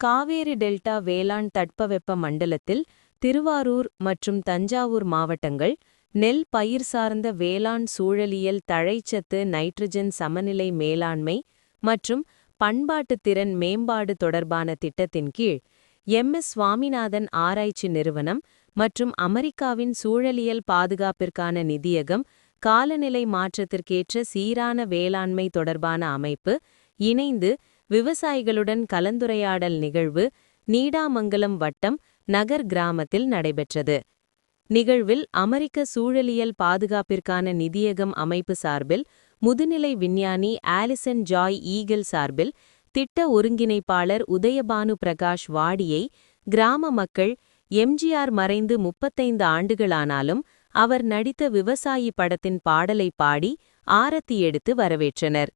Kaveri delta வேளாண் தட்பவெப்ப மண்டலத்தில் திருவாரூர் மற்றும் தஞ்சாவூர் மாவட்டங்கள் நெல் பயிர் சார்ந்த வேளாண் சூழலியல் தழைச்சத்து நைட்ரஜன் சமநிலை மேலாண்மை மற்றும் பண்பாட்டுத் திறன் மேம்பாடு தொடர்பான திட்டத்தின் கீழ் எம். எஸ். சுவாமிநாதன் ஆராய்ச்சி நிறுவனம் மற்றும் அமெரிக்காவின் சூழலியல் பாதுகாப்பிற்கான நிதியகம் காலநிலை மாற்றத்திற்கேற்ற சீரான வேளாண்மை தொடர்பான அமைப்பு இணைந்து விவசாயிகளுடன் கலந்துரையாடல் நிகழ்வு நீடாமங்கலம் வட்டம் நகர் கிராமத்தில் நடைபெற்றது. நிகழ்வில் அமெரிக்க சூழலியல் பாதுகாப்பிற்கான நிதியகம் அமைப்பு சார்பில் முதுநிலை விஞ்ஞானி ஆலிசன் ஜாய் ஈகிள் சார்பில் திட்ட ஒருங்கிணைப்பாளர் உதயபானு பிரகாஷ் வாடியை கிராம மக்கள் எம்ஜிஆர் மறைந்து முப்பத்தைந்து ஆண்டுகளானாலும் அவர் நடித்த விவசாயி படத்தின் பாடலை பாடி ஆரத்தி எடுத்து வரவேற்றனர்.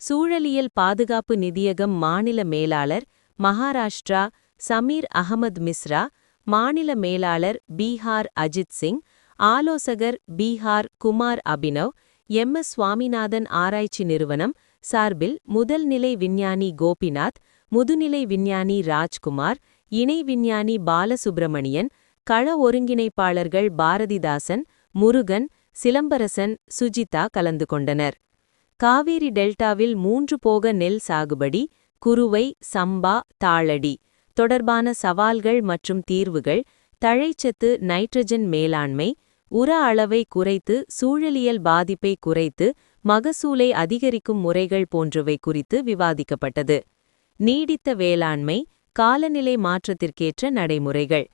சூழலியல் பாதுகாப்பு நிதியகம் மாநில மேலாளர் மகாராஷ்டிரா சமீர் அகமது மிஸ்ரா மாநில மேலாளர் பீகார் அஜித் சிங் ஆலோசகர் பீகார் குமார் அபினவ் எம். எஸ். சுவாமிநாதன் ஆராய்ச்சி நிறுவனம் சார்பில் முதல் நிலை விஞ்ஞானி கோபிநாத் முதுநிலை விஞ்ஞானி ராஜ்குமார் இணை விஞ்ஞானி பாலசுப்பிரமணியன் கள ஒருங்கிணைப்பாளர்கள் பாரதிதாசன் முருகன் சிலம்பரசன் சுஜிதா கலந்து கொண்டனர். காவேரி டெல்டாவில் மூன்று போக நெல் சாகுபடி குறுவை சம்பா தாளடி தொடர்பான சவால்கள் மற்றும் தீர்வுகள் தழைச்சத்து நைட்ரஜன் மேலாண்மை உர அளவை குறைத்து சூழலியல் பாதிப்பை குறைத்து மகசூலை அதிகரிக்கும் முறைகள் போன்றவை குறித்து விவாதிக்கப்பட்டது. நீடித்த வேளாண்மை காலநிலை மாற்றத்திற்கேற்ற நடைமுறைகள்.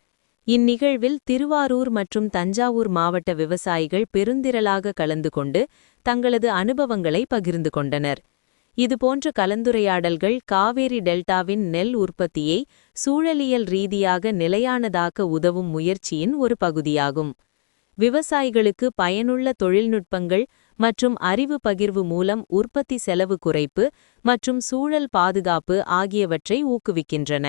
இந்நிகழ்வில் திருவாரூர் மற்றும் தஞ்சாவூர் மாவட்ட விவசாயிகள் பெருந்திரளாக கலந்து கொண்டு தங்களது அனுபவங்களை பகிர்ந்து கொண்டனர். இதுபோன்ற கலந்துரையாடல்கள் காவேரி டெல்டாவின் நெல் உற்பத்தியை சூழலியல் ரீதியாக நிலையானதாக்க உதவும் முயற்சியின் ஒரு பகுதியாகும். விவசாயிகளுக்கு பயனுள்ள தொழில்நுட்பங்கள் மற்றும் அறிவு பகிர்வு மூலம் உற்பத்தி செலவு குறைப்பு மற்றும் சூழல் பாதுகாப்பு ஆகியவற்றை ஊக்குவிக்கின்றன.